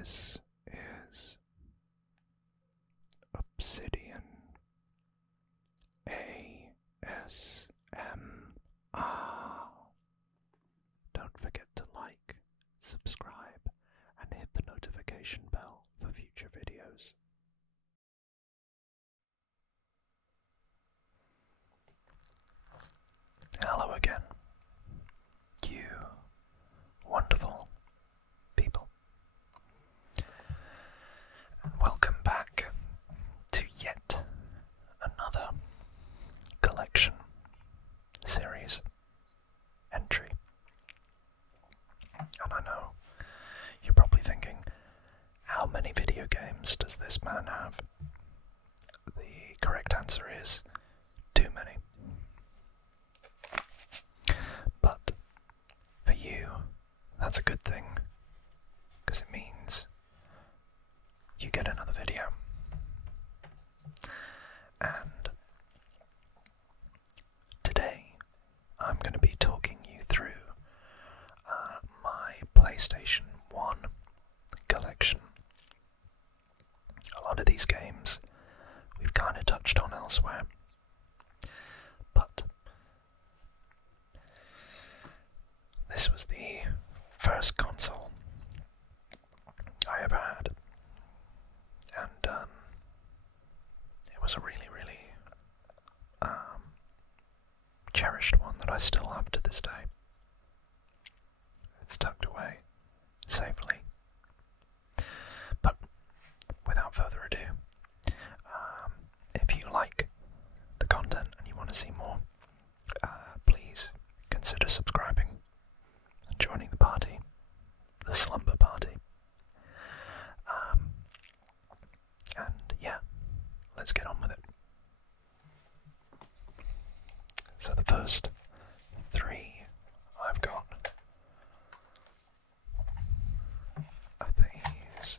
This is Obsidian ASMR. Don't forget to like, subscribe, and hit the notification bell for future videos. Hello again, you wonderful people, and welcome back to yet another collection series entry. And I know you're probably thinking, how many video games does this man have? The correct answer is too many. But for you, that's a good thing, because it means you get another video. And today I'm going to be talking you through my PlayStation 1 collection. A lot of these games we've kind of touched on elsewhere, but this was the first console I ever had, and it was a really cherished one that I still have to this day. It's tucked away safely. But without further ado, if you like the content and you want to see more, please consider subscribing and joining the party, the slumber party. And yeah, let's get on with it. So the first three I've got are these.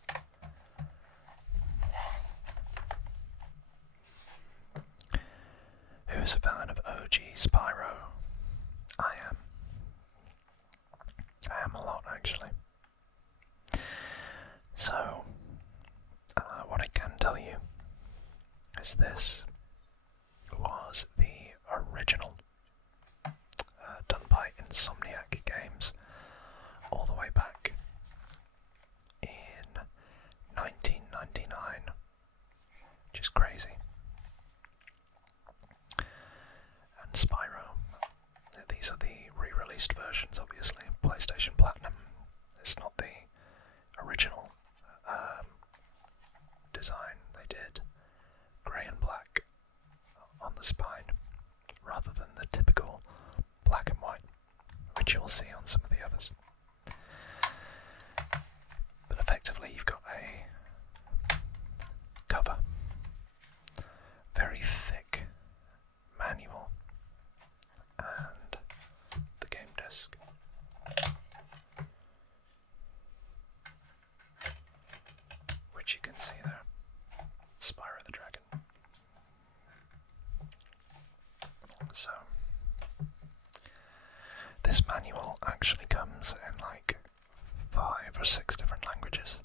Who's a fan of OG Spyro? I am. I am a lot, actually. So, what I can tell you is this was the original, done by Insomniac Games, all the way back in 1999, which is crazy. And Spyro, these are the re-released versions, obviously. PlayStation Platinum, it's not the original design. They did grey and black on the spine, rather than the typical black and white, which you'll see on some of the others. But effectively you've got a cover, very thick manual, and the game disc. Which you can see there, Spyro the Dragon. So, this manual actually comes in like 5 or 6 different languages: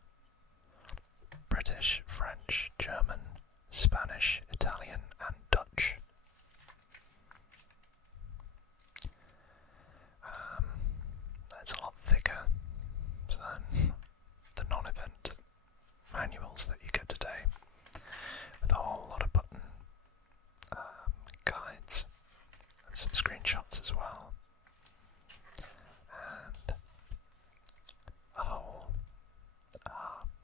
British, French, German, Spanish, Italian, and Dutch. It's a lot thicker than the non-event manuals that you get today, with a whole lot of button guides and some screenshots as well, and a whole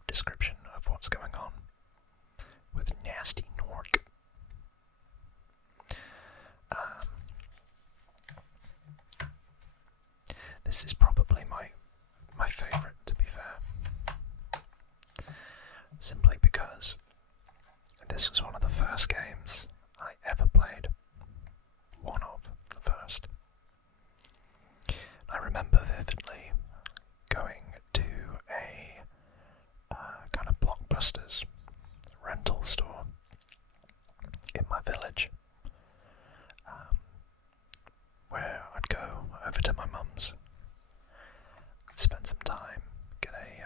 description of what's going on with nasty Nork. This is probably my favourite, to be fair, simply because this was one of the first games I ever played. One of the first. I remember vividly going to a kind of Blockbusters rental store in my village, where I'd go over to my mum's, spend some time, get a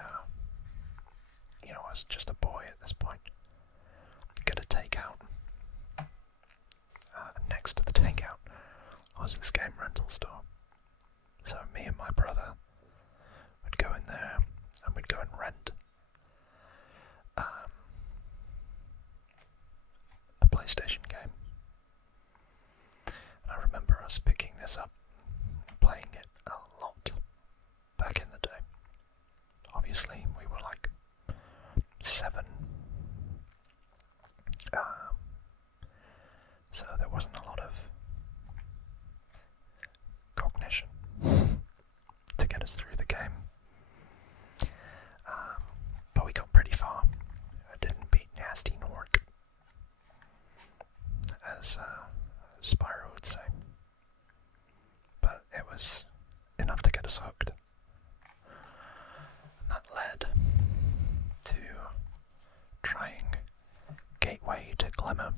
So me and my brother would go in there and we'd go and rent a PlayStation game. And I remember us picking this up, playing it a lot back in the day. Obviously, we were like 7. So there wasn't a lot of cognition to get us through the game. But we got pretty far. I didn't beat Nasty Nork, as Spyro would say. But it was enough to get us hooked. And that led to trying Gateway to Glimmer,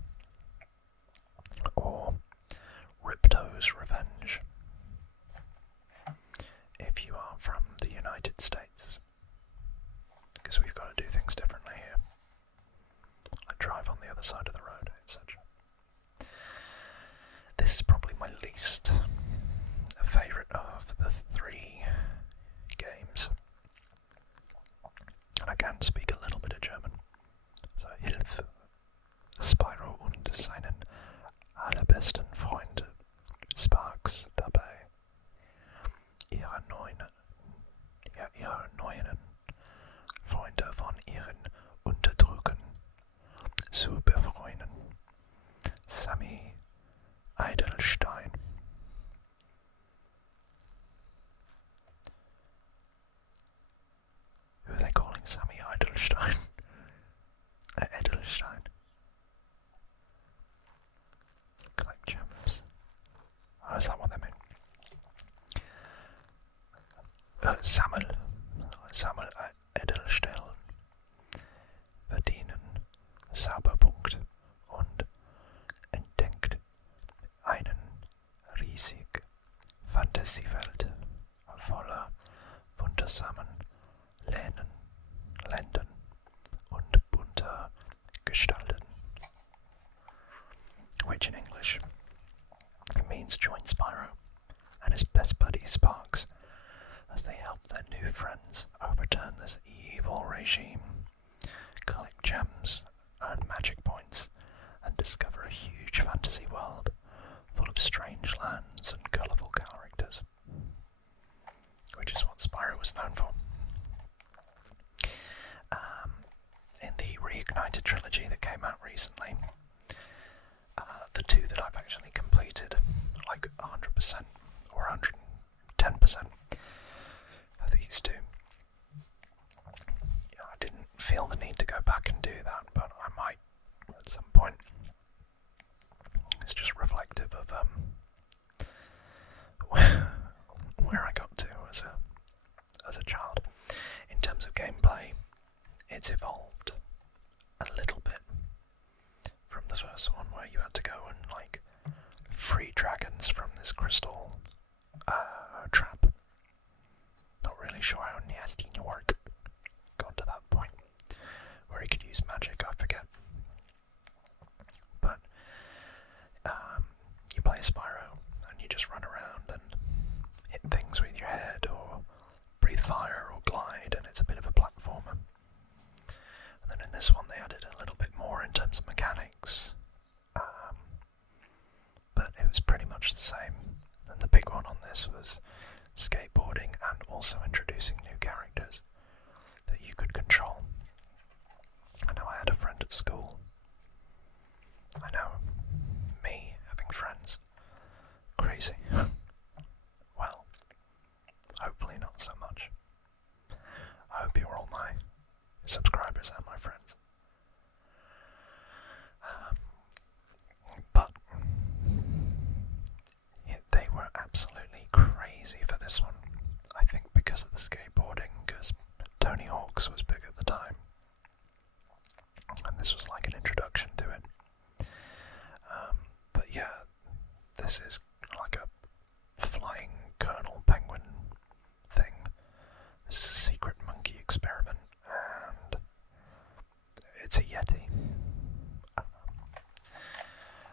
or Ripto's Revenge, if you are from the United States, because we've got to do things differently here, like drive on the other side of the road, etc. This is probably my least favourite of the 3 games, and I can speak a little bit of German, so Hilfe, Spyro und seinen allerbesten Freund Sparks dabei, ihre neuen Freunde von ihren Unterdrücken zu befreien. Sammy Edelstein. Who are they calling Sammy Edelstein? Edelstein. Collect gems. Oh, is that what they mean? Sammel Edelstellen, verdienen Zauberpunkt und entdeckt einen riesig Fantasiewelt voller wundersamen Ländern und bunter Gestalten. Which in English means join Spyro and his best buddy Sparks as they help their new friends overturn this evil regime, collect gems, earn magic points, and discover a huge fantasy world full of strange lands and colourful characters, which is what Spyro was known for. In the Reignited trilogy that came out recently, the 2 that I've actually completed, like 100% or 110% of these 2. I didn't feel the need to go back and do that, but I might at some point. It's just reflective of where I got to as a child. In terms of gameplay, it's evolved a little bit from the first one, where you had to go and like free dragons from this crystal trap. Not really sure how Nasty Nork got to that point where he could use magic, I forget. But you play Spyro and you just run around and hit things with your head or breathe fire or glide, and it's a bit of a platformer. And then in this one they added a little bit more in terms of mechanics, but it was pretty much the same. And the big one on this was skateboarding and also introducing new characters that you could control. I know I had a friend at school. I know, me having friends. Crazy. Well, hopefully not so much. I hope you're all my subscribers and my friends. But they were absolutely crazy for this one. I think because of the skateboarding, because Tony Hawk's was big at the time, and this was like an introduction to it. But yeah, this is like a flying Colonel Penguin thing. This is a secret monkey experiment, and it's a Yeti.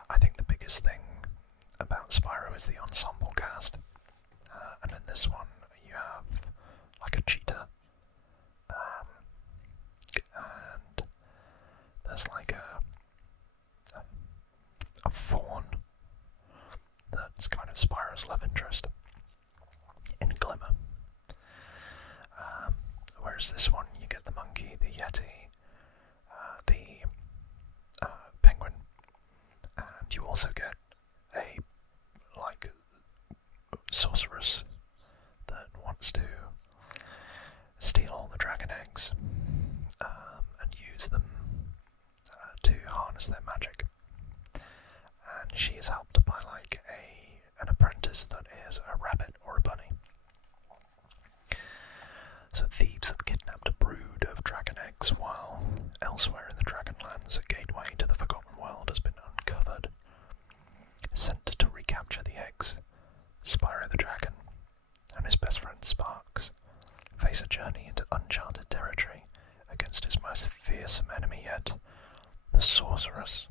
I think the biggest thing about Spyro is the ensemble cast, and in this one you have like a cheetah, and there's like a fawn that's kind of Spyro's love interest in Glimmer. Whereas this one, you get the monkey, the yeti, the penguin, and you also get a like sorceress that wants to steal all the dragon eggs and use them to harness their magic. And she is helped by like an apprentice that is a rabbit or a bunny. So thieves have kidnapped a brood of dragon eggs, while elsewhere in the Dragonlands a gateway to the Forgotten World has been uncovered. Sent to recapture the eggs, Spyro the Dragon and his best friend Sparks face a journey into uncharted territory against his most fearsome enemy yet, the Sorceress.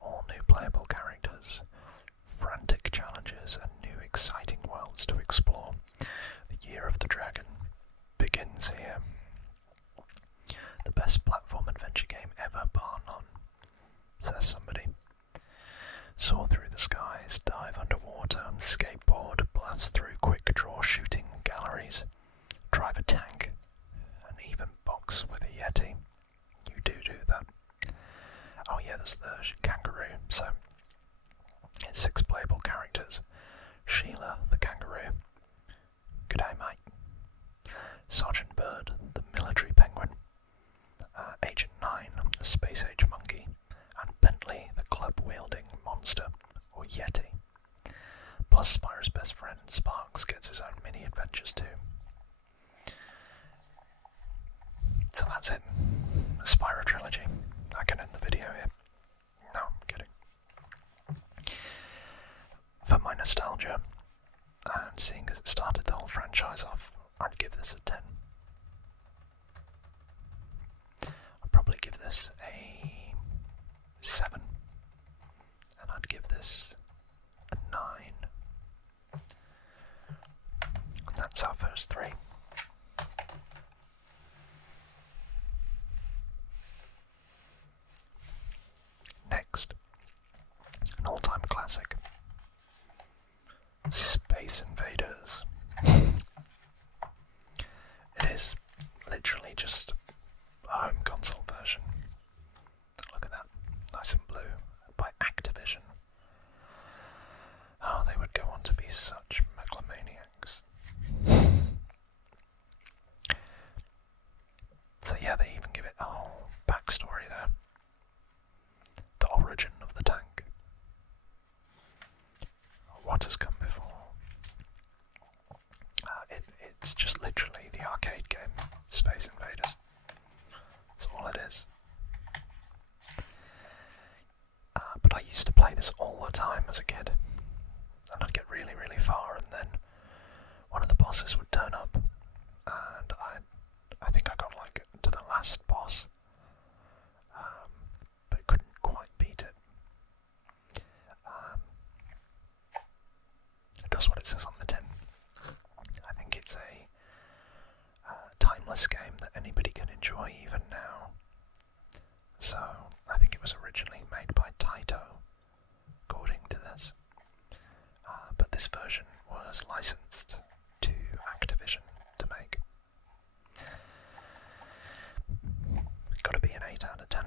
All new playable characters, frantic challenges and new exciting worlds to explore. The Year of the Dragon begins here. The best platform adventure game ever, bar none, says somebody. Soar through the skies, dive underwater, skateboard, blast through quick draw shooting galleries, drive a tank, and even box with a yeti. You do that. Oh yeah, there's the kangaroo. So 6 playable characters. Sheila the kangaroo. G'day mate. Sergeant Bird the military penguin. Agent 9 the space age monkey. And Bentley the club-wielding monster, or yeti. Plus Spyro's best friend Sparks gets his own mini-adventures too. So that's it. The Spyro trilogy. I can end the video here. No, I'm kidding. For my nostalgia, and seeing as it started the whole franchise off, I'd give this a 10. I'd probably give this a 7. And I'd give this a 9. And that's our first 3. Next, an all-time classic, Space Invaders. It is literally just a home console version. Look at that, nice and blue, by Activision. Oh, they would go on to be such megalomaniacs. So yeah, they even give it a whole backstory there. The origin of the tank. What has come before? It's just literally the arcade game, Space Invaders. That's all it is. But I used to play this all the time as a kid. And I'd get really, really far, and then one of the bosses would turn up, and I think I got like to the last boss, but couldn't quite beat it. It does what it says on the tin. I think it's a timeless game that anybody can enjoy even now. So I think it was originally made by Taito, according to this. But this version was licensed to Activision to make. Got to be an 8 out of 10,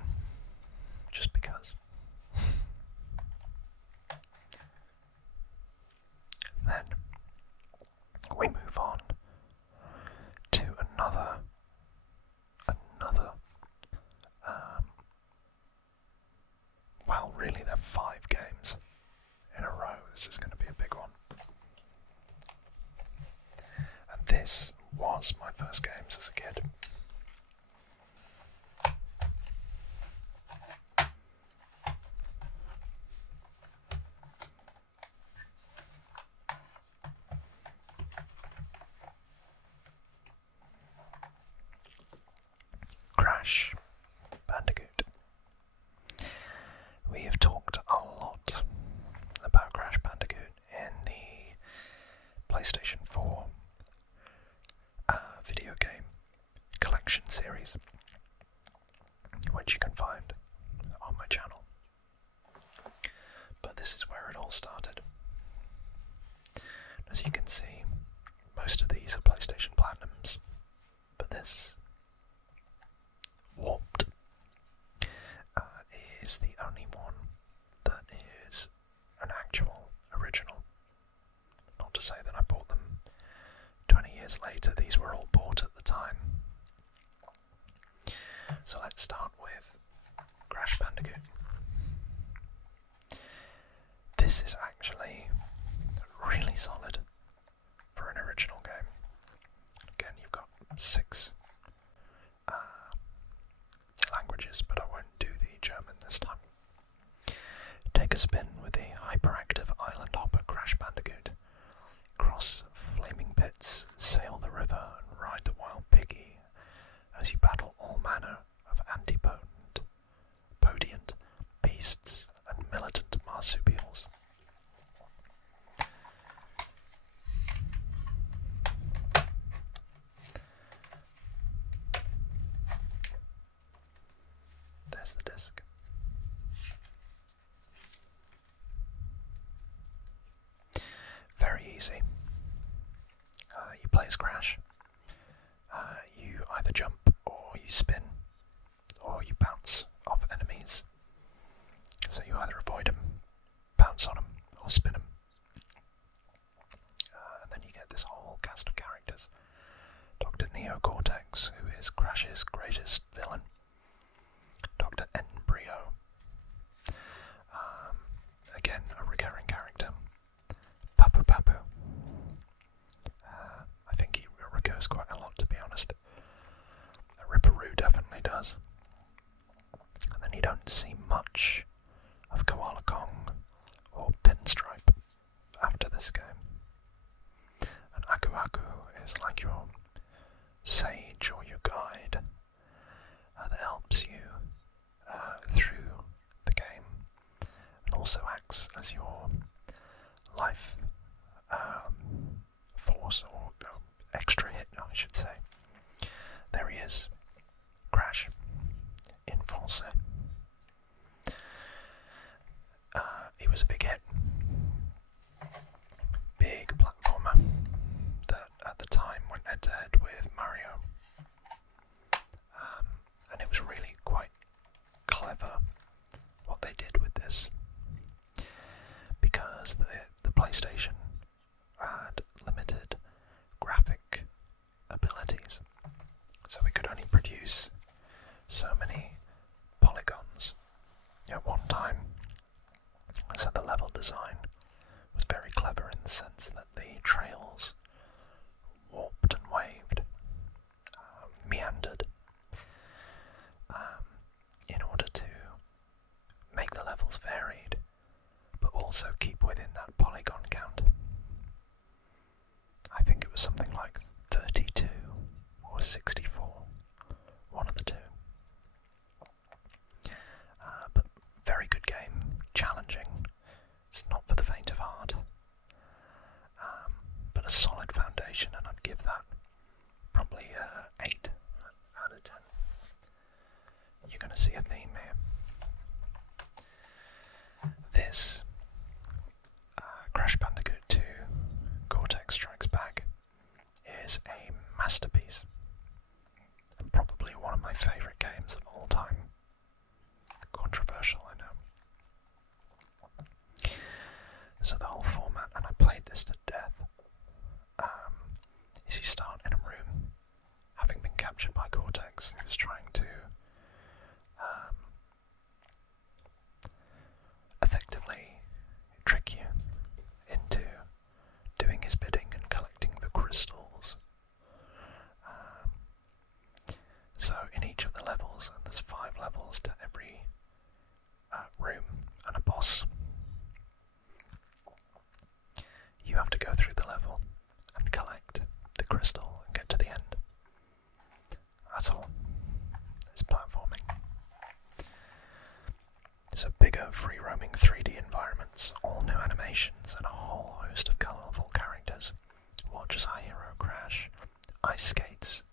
just because. Then we move on to another well, really there are 5 games in a row. This is going to be a big one. And this was my first games as a kid. Crash Bandicoot. We have talked a lot about Crash Bandicoot in the PlayStation reaction series, which you can find on my channel. But this is where it all started. As you can see, most of these are PlayStation Platinums, but this Warped is the only one that is an actual original. Not to say that I bought them 20 years later, these were all bought at the time. So let's start with Crash Bandicoot. This is actually really solid for an original game. Again, you've got 6 languages, but I won't do the German this time. Take a spin with the hyperactive island hopper Crash Bandicoot. Cross flaming pits, sail the river, and ride the wild piggy as you battle all manner of podient beasts and militant marsupials. There's the disc. Very easy. You play as Crash. You either jump or you spin or you bounce off enemies. So you either avoid them, bounce on them, or spin them. And then you get this whole cast of characters. Dr. Neo Cortex, who is Crash's greatest villain. Dr. Embryo. Again, a recurring character. Papu Papu. I think he recurs quite a lot, to be honest. Ripperoo definitely does. And then you don't see much of Koala Kong or Pinstripe after this game. And Aku Aku is like your sage or your guide that helps you through the game, and also acts as your life force, or extra hit, I should say. There he is, Crash, in full set. He was a big hit. Big platformer that at the time went head to head with Mario. And it was really quite clever what they did with this, because the PlayStation had limited graphic abilities, so we could only produce so many polygons at one time. So the level design was very clever in the sense that the trails warped and waved, meandered, in order to make the levels varied, but also keep within that polygon count. I think it was something like 32 or 64, one of the two. But very good game, challenging. It's not for the faint of heart, but a solid foundation, and I'd give that probably 8 out of 10. You're going to see a theme here. This Crash Bandicoot 2 Cortex Strikes Back is a masterpiece, and probably one of my favourite games of all time. Controversial, I know. So the whole format, and I played this to death, is you start in a room, having been captured by Cortex, who's trying to effectively trick you into doing his bidding and collecting the crystals. So in each of the levels, and there's 5 levels to every room and a boss, you have to go through the level and collect the crystal and get to the end. That's all. It's platforming. So bigger, free-roaming 3D environments, all new animations, and a whole host of colourful characters. Watch as our hero Crash ice skates,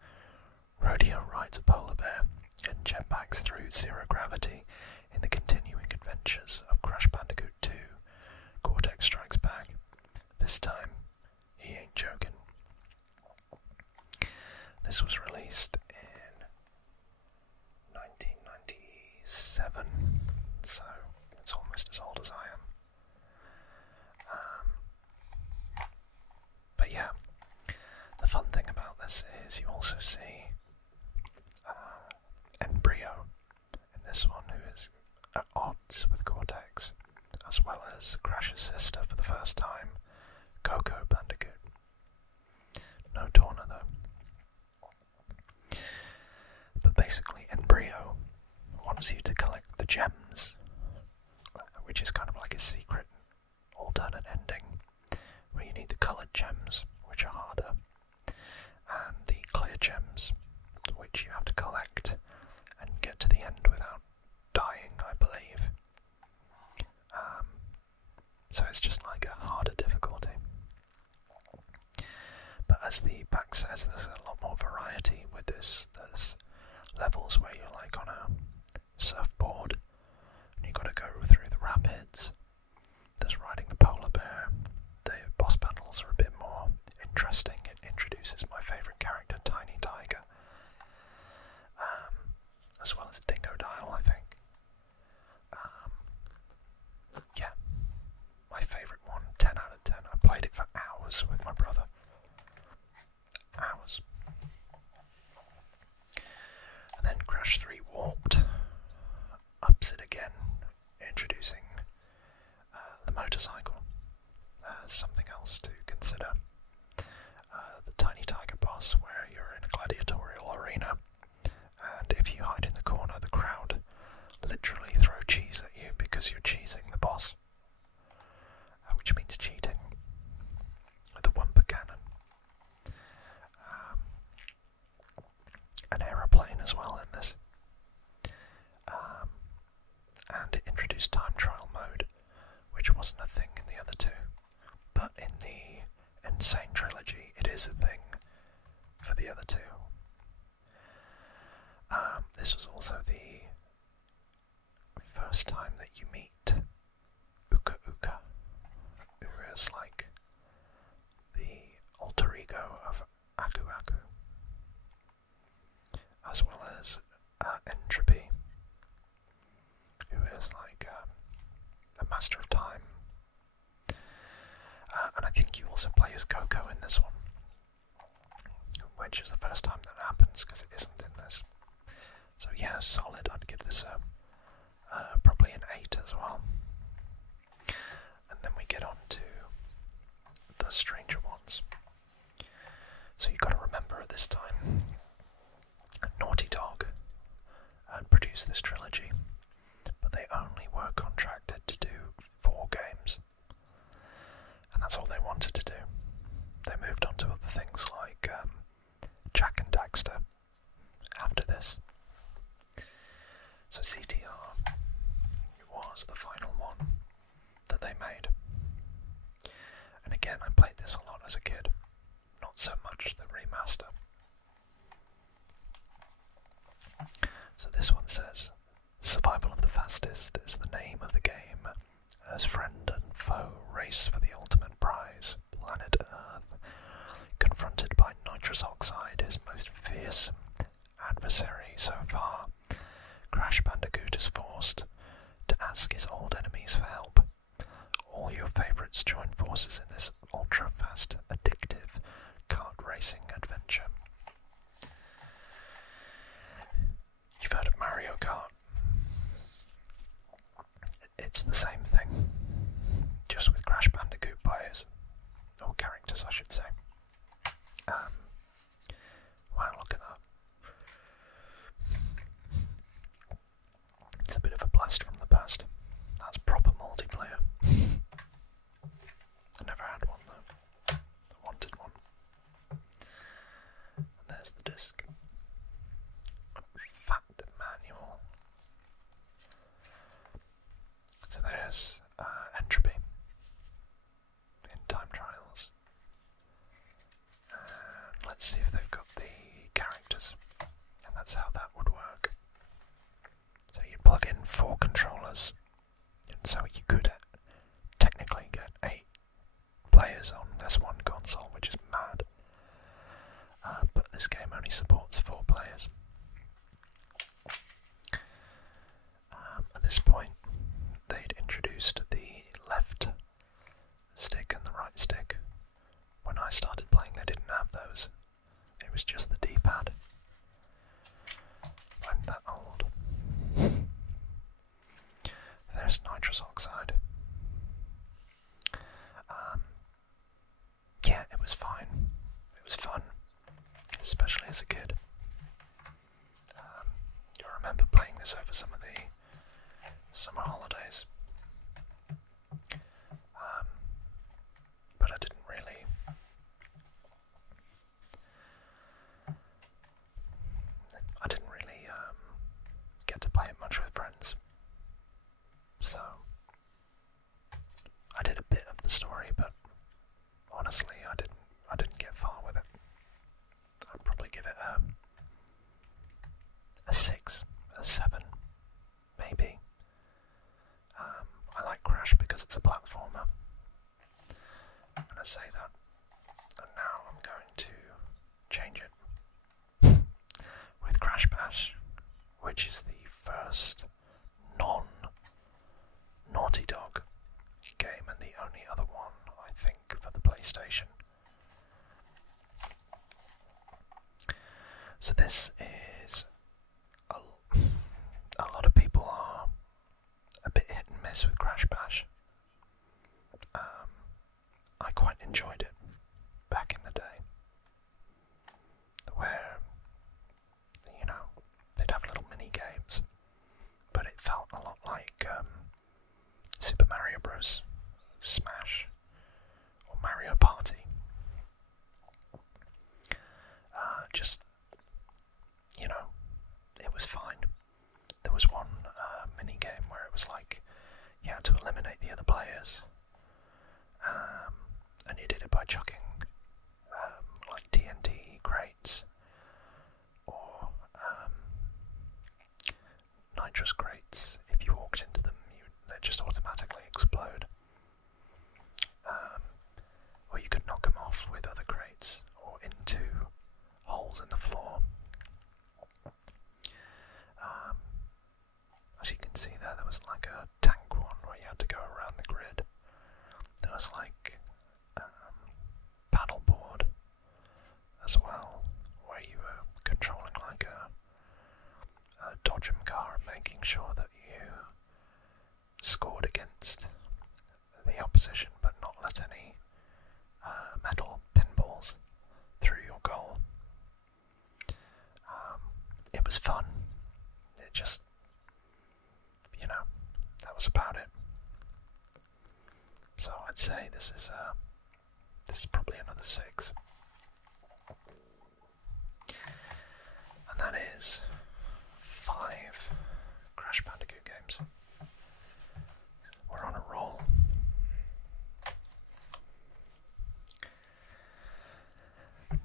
rodeo rides jetpacks through zero gravity in the continuing adventures of Crash Bandicoot 2, Cortex Strikes Back. This time, he ain't joking. This was released in 1997, so it's almost as old as I am. But yeah, the fun thing about this is you also see Embryo in this one, who is at odds with Cortex, as well as Crash's sister for the first time, Coco Bandicoot. No Torna though. But basically Embryo wants you to collect the gems, which is kind of like a secret alternate ending, where you need the coloured gems, which are harder, and the clear gems, which you have to collect and get to the end without dying, I believe. So it's just like a harder difficulty. But as the back says, there's a lot more variety with this. There's levels where you're like on a surfboard and you've got to go through the rapids. There's riding the polar bear. The boss battles are a bit more interesting. It introduces my favourite character, Tiny Tiger, as well as Dingodile, I think. Yeah, my favourite one, 10 out of 10. I played it for hours with my brother. Hours. And then Crash 3 Warped ups it again, introducing the motorcycle as something else to consider. The Tiny Tiger boss, where you're in a gladiatorial arena, and if you hide in the corner, the crowd literally throw cheese at you because you're cheesing the boss, which means cheating with the Wumper Cannon. An aeroplane as well in this. And it introduced time trial mode, which wasn't a thing in the other two. But in the Insane Trilogy, it is a thing for the other two. This was also the first time that you meet Uka Uka, who is like the alter ego of Aku Aku, as well as Entropy, who is like a master of time. And I think you also play as Coco in this one, which is the first time that happens because it isn't in this. So yeah, solid. I'd give this probably an 8 as well. And then we get on to the stranger ones. So you've got to remember at this time, Naughty Dog had produced this trilogy, but they only were contracted to do 4 games. And that's all they wanted to do. They moved on to other things like Jak and Daxter after this. So CTR was the final one that they made. And again, I played this a lot as a kid, not so much the remaster. So this one says, survival of the fastest is the name of the game, as friend and foe race for the ultimate prize, planet Earth. Confronted by nitrous oxide, his most fearsome adversary so far, Crash Bandicoot is forced to ask his old enemies for help. All your favourites join forces in this ultra-fast, addictive kart racing adventure. You've heard of Mario Kart? It's the same thing, just with Crash Bandicoot players, or characters I should say. Wow, look at that. It's a bit of a blast from the past. That's proper multiplayer. I never had one though. I wanted one. And there's the disc. Fat manual. So there's Entropy in Time Trials. And let's see if they've got the characters. And that's how that would work. plug in 4 controllers, and so you could technically get 8 players on this one console, which is mad. But this game only supports 4 players. At this point, they'd introduced the left stick and the right stick. When I started playing, they didn't have those. It was just the D-pad. I'm that old. There's nitrous oxide. Yeah, it was fine. It was fun, especially as a kid. I remember playing this over some of the summer holidays. But I didn't really get to play it much with friends. So I did a bit of the story, but honestly I didn't get far with it. I'd probably give it a 6, a 7, maybe. I like Crash because it's a platformer. I'm going to say that, and now I'm going to change it with Crash Bash, which is the first non-Naughty Dog game and the only other one, I think, for the PlayStation. So this is a lot of people are a bit hit and miss with Crash Bash. I quite enjoyed it back in the day, where, you know, they'd have little mini games, but it felt a lot like Super Mario Bros. Smash or Mario Party. Just, you know, it was fine. There was one mini game where it was like you had to eliminate the other players, and you did it by chucking like TNT crates or nitrous crates. If you walked into them, they'd just automatically explode. Or you could knock them off with other crates or into holes in the floor. As you can see there was like a tank one where you had to go around the grid. There was like paddleboard as well, where you were controlling like a dodgem car and making sure that you scored against the opposition but not let any metal pinballs through your goal. It was fun. It just, you know, that was about it. So I'd say this is probably another 6. And that is 5 Crash Bandicoot games. We're on a roll.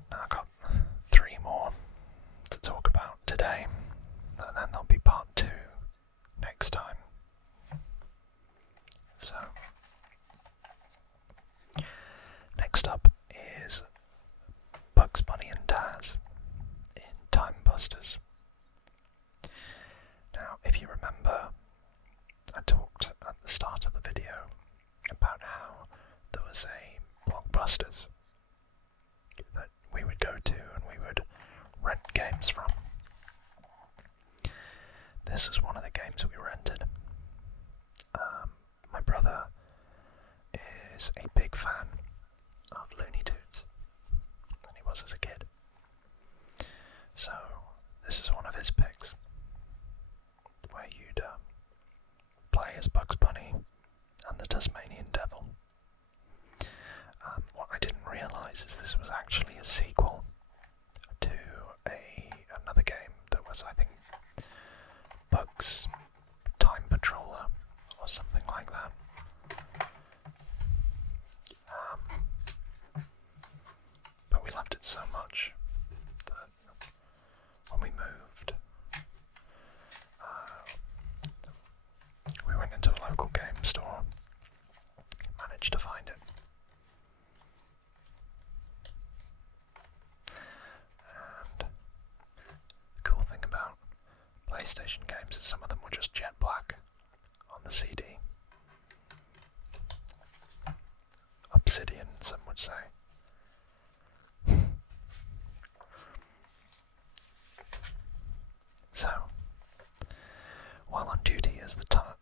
Now I've got 3 more to talk about today, and then there'll be part 2 next time. So, next up is Bugs Bunny and Taz in Time Busters. Now, if you remember, I talked at the start of the video about how there was a Blockbusters that we would go to and we would rent games from. This is one of the games we rented. My brother is a big fan of Looney Tunes than he was as a kid. So this is one of his picks, where you'd play as Bugs Bunny and the Tasmanian Devil. What I didn't realise is this was actually a sequel to another game that was, I think, Bugs Time Patroller or something like that. But we loved it so much that when we moved, managed to find it. And the cool thing about PlayStation games is some of them were just jet black on the CD. Obsidian, some would say. So, while on duty as the top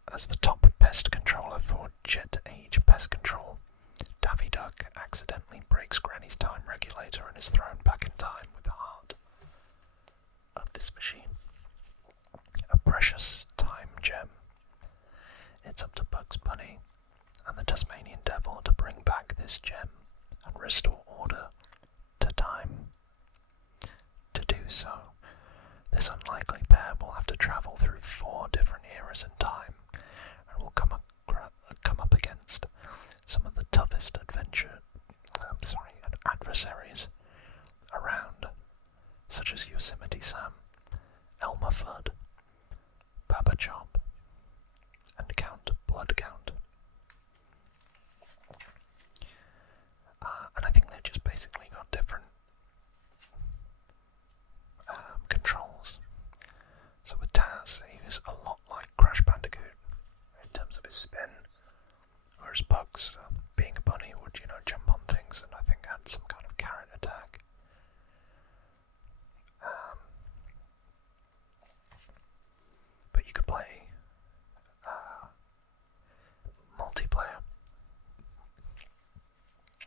pest controller for Jet Age Pest Control, Daffy Duck accidentally breaks Granny's time regulator and is thrown back in time with the heart of this machine. A precious time gem. It's up to Bugs Bunny and the Tasmanian Devil to bring back this gem and restore order to time. To do so, this unlikely pair will have to travel through 4 different eras in time and will come up against some of the toughest adversaries around, such as Yosemite Sam, Elmer Fudd, Baba Chop, and Count Blood Count. And I think they've just basically got different controls. So with Taz, he was a lot like Crash Bandicoot in terms of his spin, whereas Bugs, being a bunny, would, jump on things and I think had some kind of carrot attack. But you could play multiplayer,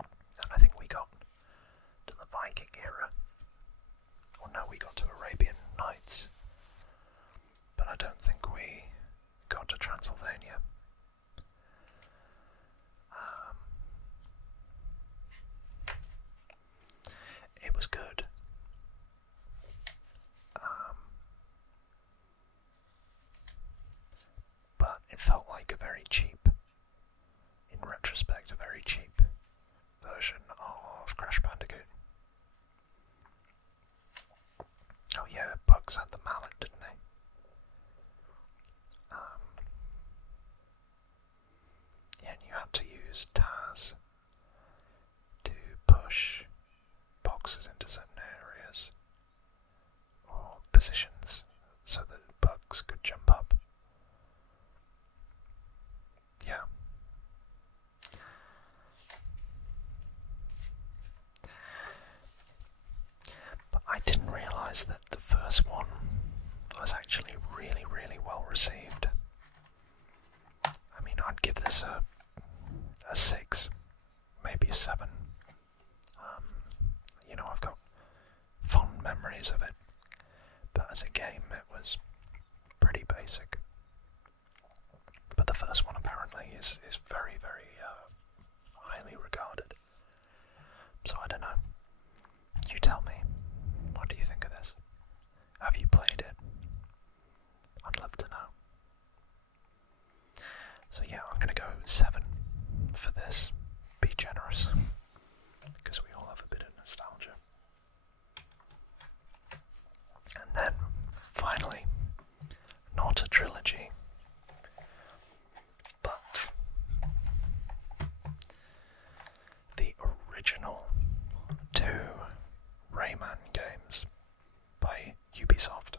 and I think we got to the Viking era. Or no, we got to Arabian Nights, but I don't think we got to Transylvania. It was good. But it felt like a very cheap, in retrospect, a very cheap version of Crash Bandicoot. Oh yeah, Bugs had the mallet, didn't they? Yeah, and you had to use Taz to push boxes into certain areas or positions so that Bugs could jump up. Yeah. But I didn't realise that the first one was actually really, really well received. I mean, I'd give this a 6, maybe a 7. I've got fond memories of it, but as a game it was pretty basic. But the first one apparently is very, very highly regarded. So I don't know. You tell me. What do you think of this? Have you played it? I'd love to know. So yeah, I'm going to go 7 for this. Be generous. Because we all have a bit of nostalgia. And then, finally, not a trilogy, but the original 2 Rayman games by Ubisoft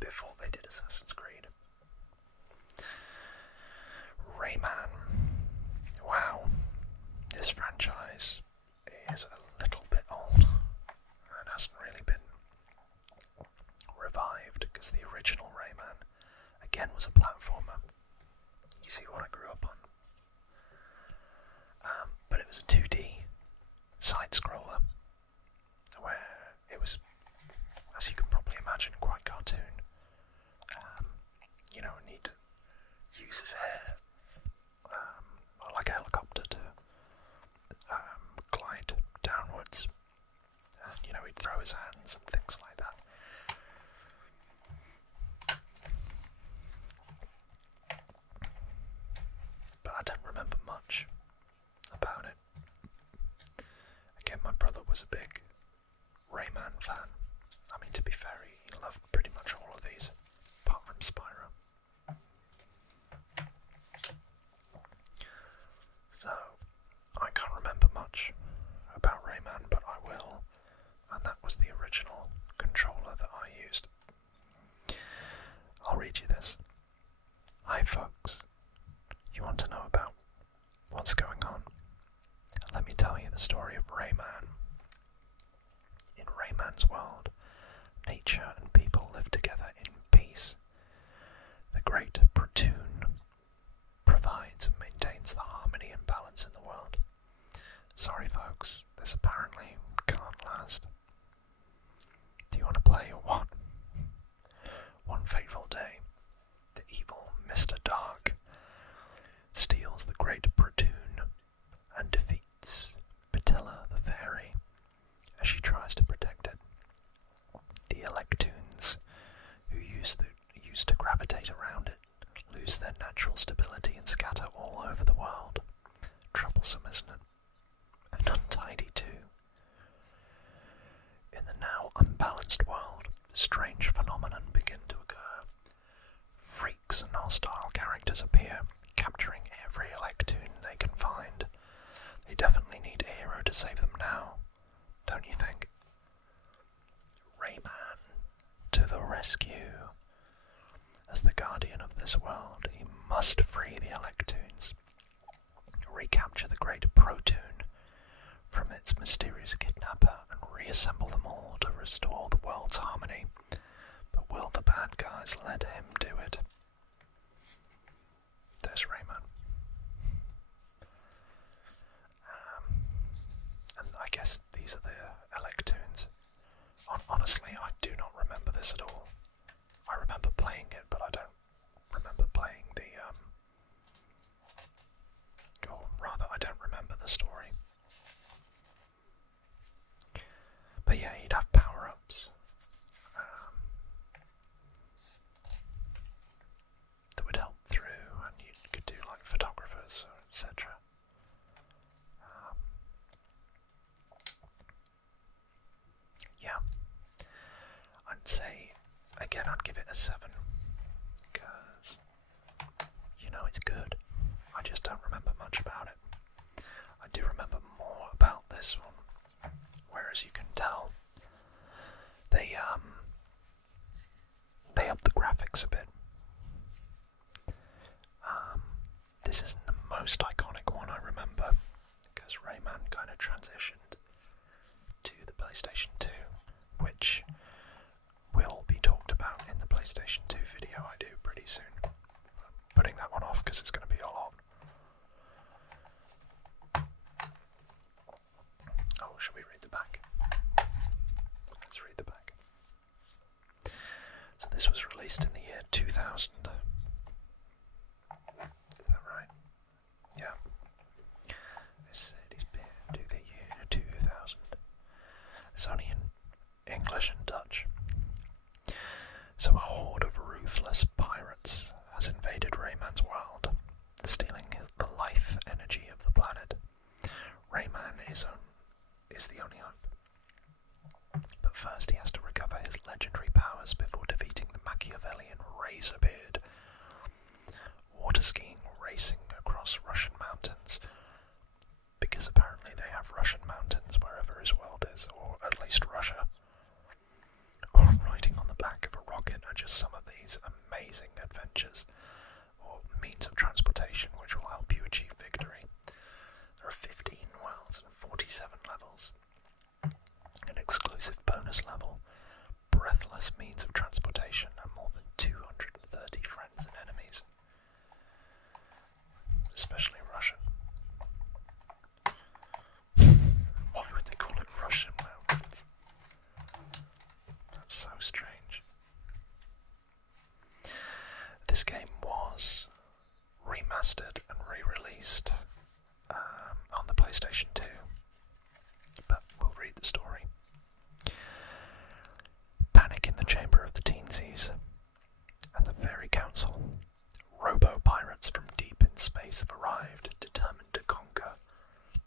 before they did Assassin's Creed. Rayman. Wow, this franchise is a little bit old and hasn't really been revived, because the original Rayman again was a platformer. You see what I grew up on. But it was a 2D side-scroller where it was, as you can probably imagine, quite cartoon. Need to use his hair like a helicopter to glide downwards, and he'd throw his hands and things like that. But I don't remember much about it. Again, my brother was a big Rayman fan. I mean, to be fair, he loved pretty much all of these, apart from Spyro. So, the original controller that I used. I'll read you this. Hi folks, you want to know about what's going on? Let me tell you the story of Rayman. In Rayman's world, nature and people live together in peace. The great Platoon provides and maintains the harmony and balance in the world. Sorry folks, this apparently can't last. Do you want to play or what? One fateful day, the evil Mr. Dark steals the great Platoon and defeats Patilla the fairy as she tries to protect it. The Electoons, who used to gravitate around it, lose their natural stability and scatter all over the world. Troublesome, isn't it? And untidy too. In the now unbalanced world, strange phenomena begin to occur. Freaks and hostile characters appear, capturing every Electoon they can find. They definitely need a hero to save them now, don't you think? Rayman to the rescue. As the guardian of this world, he must free the Electoons, recapture the great Platoon from its mysterious kidnapper, and reassemble them all to restore the world's harmony. But will the bad guys let him do it? There's Rayman. And I guess these are the Electoons. Honestly, I do not remember this at all. I remember playing it, but I don't remember playing the, or rather, I don't remember the story. But yeah, you'd have power-ups that would help through, and you could do like photographers, etc. Yeah, I'd say, again, I'd give it a 7, because, you know, it's good. I just don't remember much about it. I do remember more about this one, whereas you can tell they upped the graphics a bit. This isn't the most iconic one I remember, because Rayman kind of transitioned to the PlayStation 2, which will be talked about in the PlayStation 2 video I do pretty soon. I'm putting that one off because it's going to be a lot. Oh, should we read the back? Let's read the back. So this was released in the year 2000. Is that right? Yeah. This city's been to the year 2000. It's only in English and Dutch. So a horde of ruthless pirates has invaded Rayman's world, stealing the life energy of the planet. Rayman is the only hope. But first he has to recover his legendary powers before defeating the Machiavellian Razorbeard. Water skiing, racing across Russian mountains, because apparently they have Russian mountains wherever his world is, or at least Russia. Or riding on the back of a rocket are just some of these amazing adventures, or means of transportation which will help you achieve victory. There are 15 worlds and 47 levels. An exclusive bonus level, breathless means of transportation, and more than 230 friends and enemies. Especially Russian. Why would they call it Russian mountains? That's so strange. This game was remastered and re-released on the PlayStation 2, but we'll read the story. Panic in the chamber of the Teensies, and the Fairy Council. Robo-pirates from deep in space have arrived, determined to conquer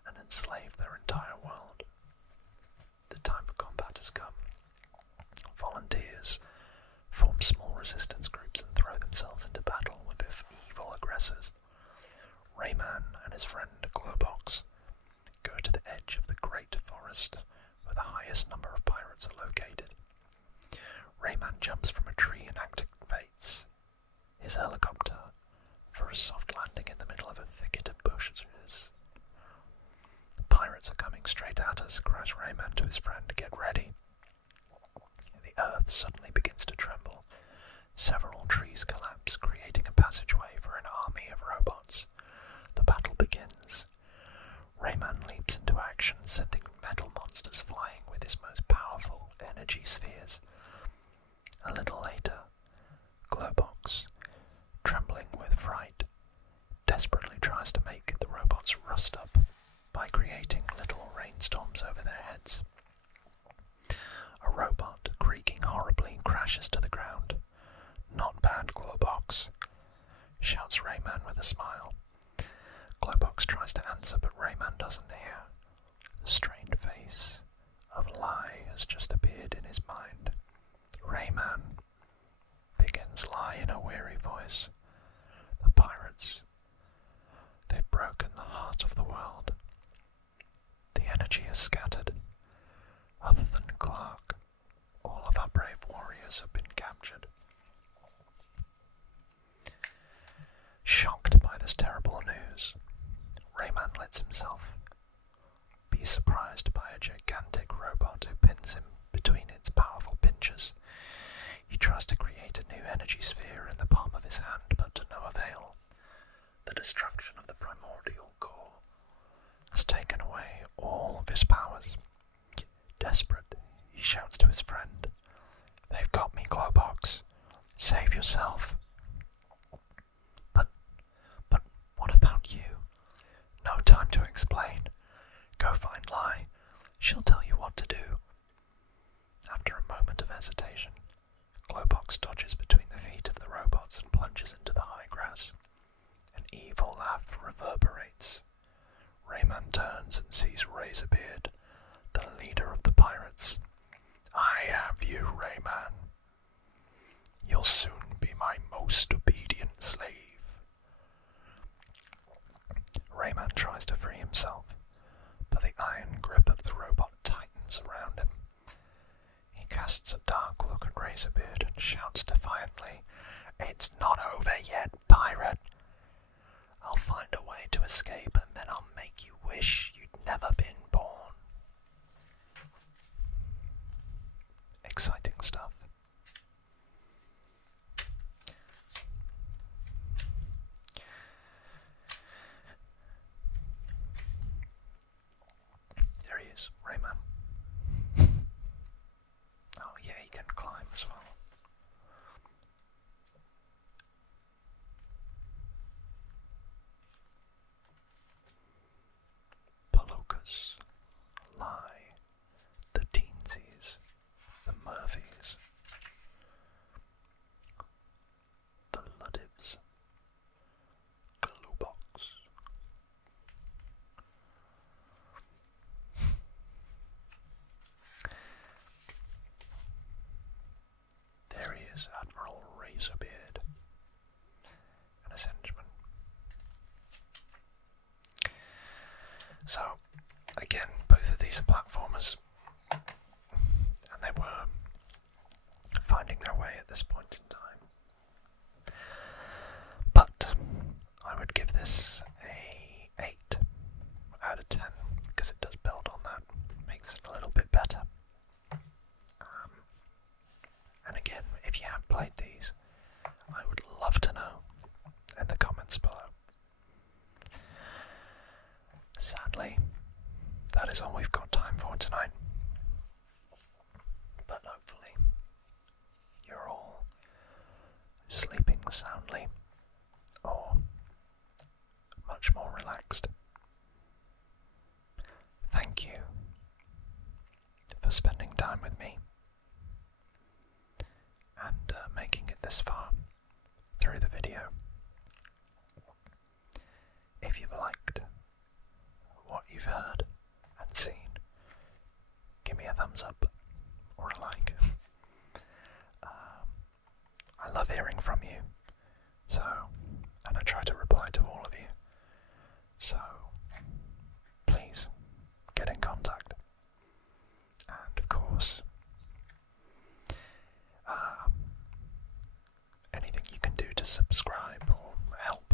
and enslave their entire world. The time for combat has come. Volunteers form small resistance groups and throw themselves into battle with the evil aggressors. Rayman and his friend Globox go to the edge of the great forest where the high highest number of pirates are located. Rayman jumps from a tree and activates his helicopter for a soft landing in the middle of a thicket of bushes. The pirates are coming straight at us, cries Rayman to his friend. Get ready. The earth suddenly begins to tremble. Several trees collapse, creating a passageway for an army of robots. The battle begins. Rayman leaps into action, sending metal monsters flying with his most powerful energy spheres. A little later, Glowbox, trembling with fright, desperately tries to make the robots rust up by creating little rainstorms over their heads. A robot, creaking horribly, crashes to the ground. Not bad, Glowbox, shouts Rayman with a smile. Glowbox tries to answer, but Rayman doesn't hear. The strained face of Lai has just appeared in his mind. Rayman, begins Lai in a weary voice. The pirates, they've broken the heart of the world. The energy is scattered. Other than Clark, all of our brave warriors have been captured. Shocked by this terrible news, Rayman lets himself be surprised by a gigantic robot who pins him between its powerful pinchers. He tries to create a new energy sphere in the palm of his hand, but to no avail. The destruction of the primordial core has taken away all of his powers. Desperate, he shouts to his friend, "They've got me, Glowbox. Save yourself." But what about you? No time to explain. Go find Lai. She'll tell you what to do. After a moment of hesitation, Glowbox dodges between the feet of the robots and plunges into the high grass. An evil laugh reverberates. Rayman turns and sees Razorbeard, the leader of the pirates. "I have you, Rayman. You'll soon be my most obedient slave." Rayman tries to free himself, but the iron grip of the robot tightens around him. He casts a dark look at Razorbeard and shouts defiantly, "It's not over yet, pirate. I'll find a way to escape, and then I'll make you wish you'd never been born." Exciting stuff. There he is, Rayman. Oh yeah, he can climb as well. Palocus, Lai, the Teensies, the Murphys, the Luddives, Glowbox. There he is, Admiral Razorbeard, and his henchman. So, again, both of these are platformers, and they were finding their way at this point in time. But I would give this a 8 out of 10, because it does build on that, makes it a little bit better. And again, if you have played these, I would love to know in the comments below. Sadly, that is all we've got time for tonight. But hopefully, you're all sleeping soundly or much more relaxed. Thank you for spending time with me and making it this far through the video. If you've liked what you've heard and seen, give me a thumbs up or a like. I love hearing from you, and I try to reply to all of you, so please get in contact. And of subscribe or help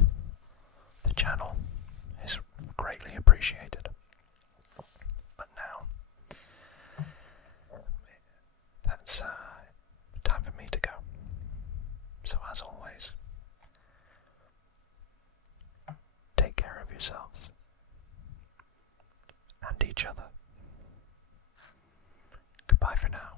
the channel is greatly appreciated. But now, that's time for me to go. So as always, take care of yourselves and each other. Goodbye for now.